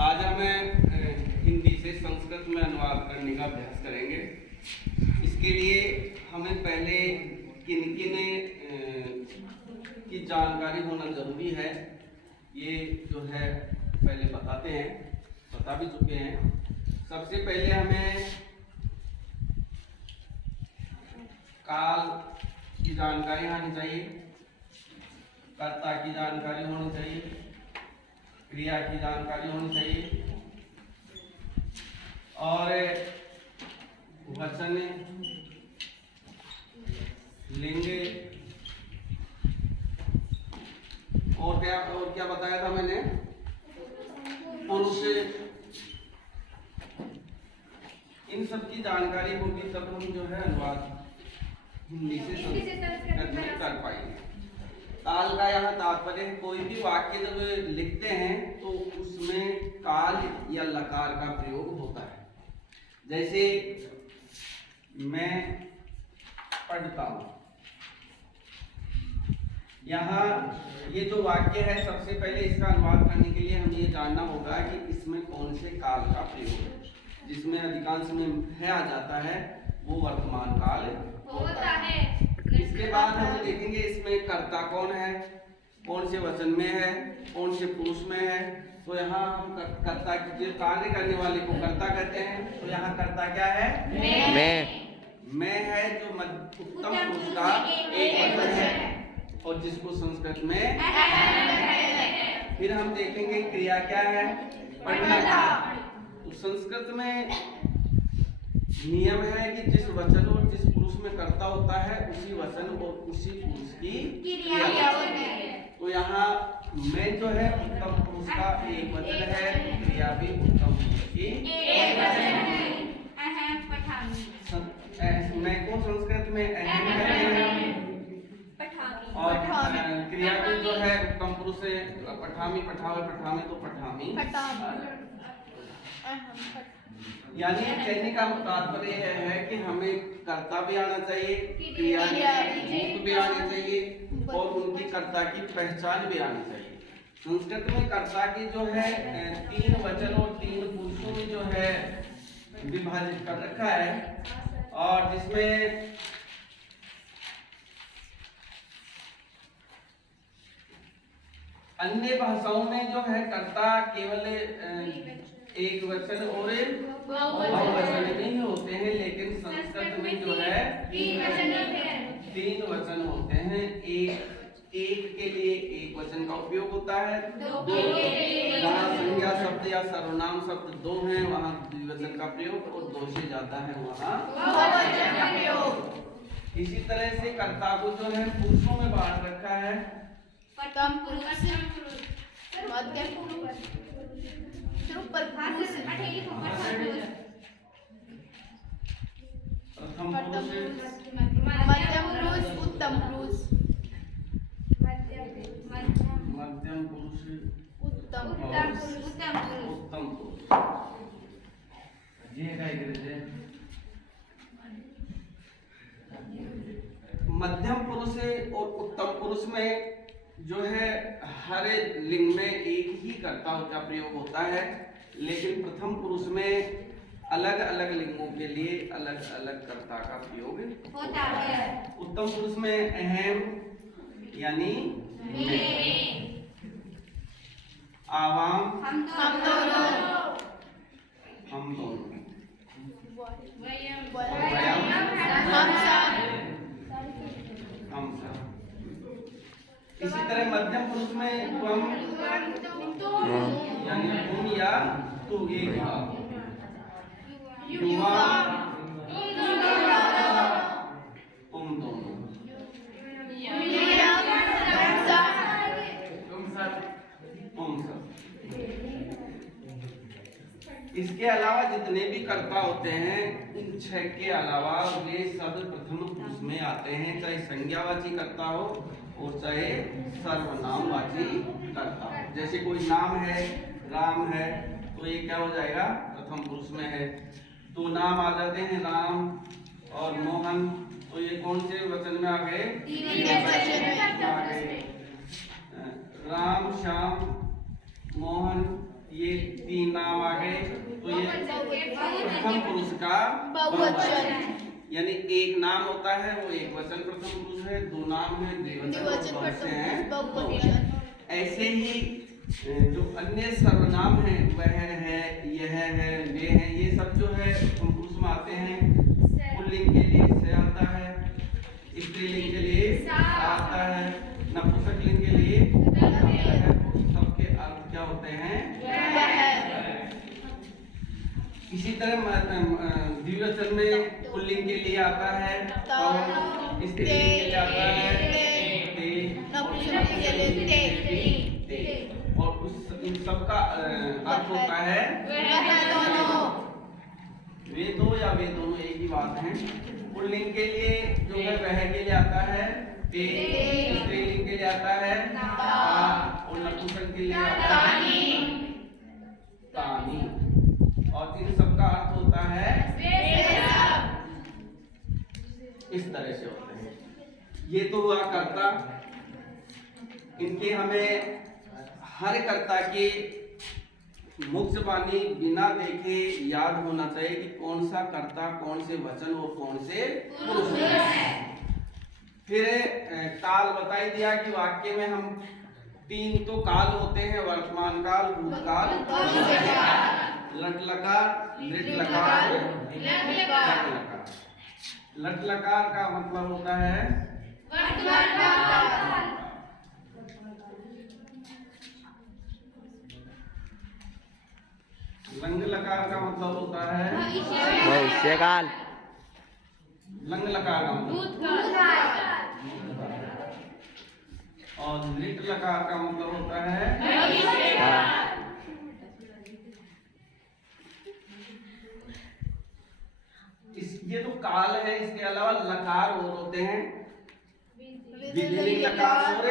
आज हमें हिंदी से संस्कृत में अनुवाद करने का अभ्यास करेंगे। इसके लिए हमें पहले किन किन की जानकारी होना जरूरी है, ये जो है पहले बताते हैं, बता भी चुके हैं। सबसे पहले हमें काल की जानकारी आनी चाहिए, कर्ता की जानकारी होनी चाहिए, क्रिया की जानकारी होनी चाहिए और वचन, लिंग और क्या बताया था मैंने, पुरुष। इन सब की जानकारी होगी तब हम जो है अनुवाद हिंदी से संस्कृत में कर पाएंगे। काल का यहाँ तात्पर्य है कोई भी वाक्य जब लिखते हैं तो उसमें काल या लकार का प्रयोग होता है। जैसे मैं पढ़ता हूं, यहाँ ये जो वाक्य है सबसे पहले इसका अनुवाद करने के लिए हमें ये जानना होगा कि इसमें कौन से काल का प्रयोग है। जिसमें अधिकांश में है आ जाता है वो वर्तमान काल होता है। इसके बाद हम देखेंगे इसमें कर्ता कौन है, कौन से वचन में है, कौन से पुरुष में है। तो यहाँ हम कर्ता जो कार्य करने वाले को कर्ता कहते हैं। तो यहाँ कर्ता क्या है? मैं है, जो उत्तम पुरुष का एक वचन है और जिसको संस्कृत में फिर हम देखेंगे क्रिया क्या है, पढ़ना। तो संस्कृत में नियम है कि जिस वचन और जिस पुरुष में कर्ता होता है उसी वचन और उसी पुरुष की क्रिया होती है। तो यहाँ मैं जो है उत्तम पुरुष का एक वचन है, क्रिया भी उत्तम पुरुष की एक वचन है। मैं को संस्कृत में अहम कहते हैं और क्रिया भी जो है उत्तम पुरुष से पठामी, पठावे, पठामे तो पठामी। यानी कहने का तात्पर्य है कि हमें कर्ता भी आना चाहिए, क्रिया भी आनी चाहिए और उनकी कर्ता की पहचान भी आनी चाहिए। संस्कृत में कर्ता की जो है 3 वचन और 3 पुरुषों में जो है विभाजित कर रखा है और जिसमें अन्य भाषाओं में जो है कर्ता केवल एक वचन और बहुवचन नहीं होते हैं, लेकिन संस्कृत में जो है 3 वचन होते हैं। एक के लिए एक वचन का उपयोग होता है, जहाँ संज्ञा शब्द या सर्वनाम शब्द 2 हैं वहाँ द्विवचन का प्रयोग और 2 से ज्यादा है वहाँ बहुवचन का प्रयोग। इसी तरह से कर्ता को जो है पुरुषों में बांट रखा है, प्रथम पुरुष, मध्यम पुरुष, प्रथम पुरुष, मध्यम पुरुष, उत्तम पुरुष, मध्यम पुरुष, उत्तम पुरुष। ये काय करते हैं? मध्यम पुरुष और उत्तम पुरुष में जो है हर लिंग में एक ही कर्ता का प्रयोग होता है, लेकिन प्रथम पुरुष में अलग अलग लिंगों के लिए अलग अलग कर्ता का प्रयोग होता है। उत्तम पुरुष में अहम यानी आवाम, हम दोनों, हम सब। इसी तरह मध्यम पुरुष में तुम यानी तुम या तू, एक बात, युवा, तुम दोनों, तुम सब। इसके अलावा जितने भी कर्ता होते हैं इन 6 के अलावा वे सब प्रथम पुरुष में आते हैं, चाहे संज्ञावाची कर्ता हो और चाहे सर्वनामवाची कर्ता। जैसे कोई नाम है, राम है, तो ये क्या हो जाएगा? प्रथम पुरुष में है। तो नाम आ जाते हैं राम और मोहन, तो ये कौन से वचन में आ गए? राम, श्याम, मोहन ये 3 नाम आ गए, तो ये प्रथम पुरुष का बहुवचन। यानी एक नाम होता है वो एक वचन प्रथम पुरुष है, 2 नाम है द्विवचन, द्विवचन बहुत से प्रथम हैं पुरुष बहुवचन। बहुवचन। ऐसे ही जो अन्य सर्वनाम है वह है, यह है, वे हैं, ये सब जो है प्रथम पुरुष में आते हैं। पुल्लिंग के लिए से आता है, स्त्रीलिंग के लिए सा आता है, नपुंसकलिंग के लिए आता है। तो सबके अर्थ क्या होते हैं? इसी तरह द्विवचन में पुल्लिंग के लिए आता है और स्त्रीलिंग के लिए आता है ते, नपुंसकलिंग के लिए ते। और उस इन सबका अर्थ होता है वे दो या वे दोनों, एक ही बात है। पुल्लिंग के लिए जो है वह के लिए आता है ते, स्त्रीलिंग के लिए आता है ता और नपुंसक के लिए आता है तानी। और इन सबका अर्थ होता है इस तरह से होते हैं। ये तो हुआ कर्ता। इनके हमें हर कर्ता के मुख्य वाणी बिना देखे याद होना चाहिए कि कौन सा कर्ता, कौन से वचन और कौन से पुरुष है। फिर काल बताई दिया कि वाक्य में हम 3 तो काल होते हैं, वर्तमान काल, भूतकाल, लट लकार, लिट लकार, लट लकार। लट लकार का मतलब होता है वर्तमान काल। लंग लकार का मतलब होता है भविष्यकाल। लंग लकार का मतलब, और लिट लकार का मतलब होता है ये तो काल है। इसके अलावा लकार और होते हैं, विधिलिंग लकार और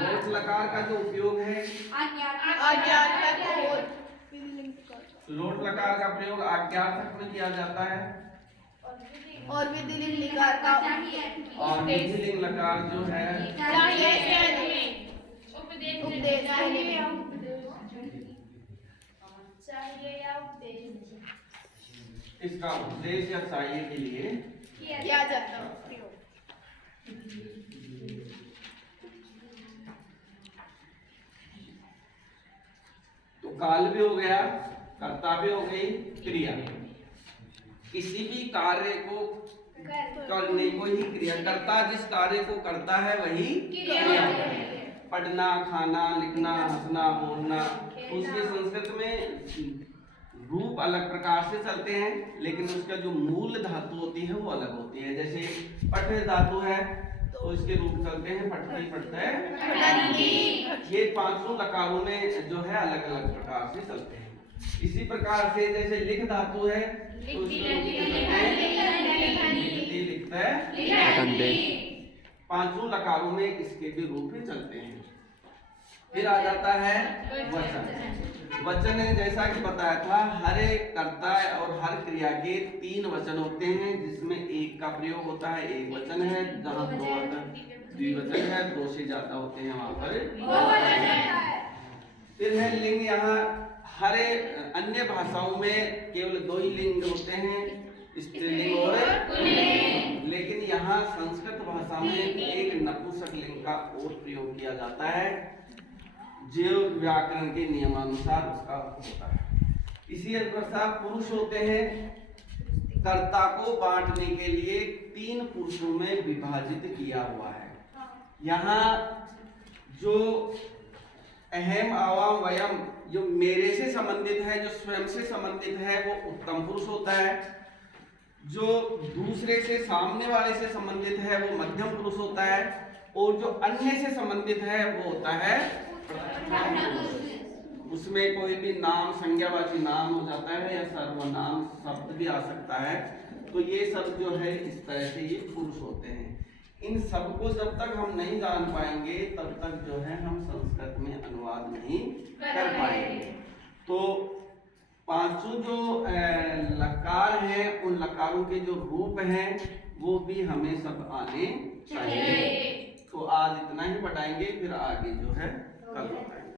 लोट लकार का जो उपयोग है, लोट लकार का प्रयोग आज्ञार्थक में किया जाता है और विधिलिंग लकार का और विधिलिंग लकार जो है उपदेश इसका उपदेश या चाहिए के लिए किया जाता है। तो काल भी हो गया, कर्ता भी हो गई, क्रिया। किसी भी कार्य को करने को ही क्रिया, कर्ता जिस कार्य को करता है वही क्रिया। पढ़ना, खाना, लिखना, हंसना, बोलना, उसके संस्कृत में रूप अलग प्रकार से चलते हैं, लेकिन उसका जो मूल धातु होती है वो अलग होती है। जैसे पठ धातु है तो इसके रूप चलते हैं पठती, पठते। ये 5 लकारों में जो है अलग अलग प्रकार से चलते हैं। इसी प्रकार से जैसे लिख धातु है तो उसके लिखते, 5 लकारों में इसके भी रूप ही चलते हैं। फिर आ जाता है वचन। वचन है जैसा कि बताया था, हर एक कर्ता और हर क्रिया के 3 वचन होते हैं, जिसमें एक का प्रयोग होता है एक वचन है, जहाँ 2 द्विवचन है, 2 से ज्यादा होते हैं वहां पर। फिर है लिंग। यहाँ हर अन्य भाषाओं में केवल 2 ही लिंग होते हैं, स्त्रीलिंग और पुल्लिंग, लेकिन यहाँ संस्कृत भाषा में एक नपुंसक लिंग का और प्रयोग किया जाता है जो व्याकरण के नियमानुसार उसका होता है। इसी अनुसार पुरुष होते हैं, कर्ता को बांटने के लिए 3 पुरुषों में विभाजित किया हुआ है। यहाँ जो अहम, आवाम, वयम, जो मेरे से संबंधित है, जो स्वयं से संबंधित है, वो उत्तम पुरुष होता है। जो दूसरे से, सामने वाले से संबंधित है वो मध्यम पुरुष होता है, और जो अन्य से संबंधित है वो होता है उसमें कोई भी नाम, संज्ञावाची नाम हो जाता है या सर्वनाम शब्द भी आ सकता है। तो ये सब जो है इस तरह से ये पुरुष होते हैं। इन सबको जब तक हम नहीं जान पाएंगे तब तक जो है हम संस्कृत में अनुवाद नहीं कर पाएंगे। तो 5 जो लकार हैं, उन लकारों के जो रूप हैं वो भी हमें सब आने चाहिए। तो आज इतना ही पढ़ाएंगे, फिर आगे जो है कल बताएंगे।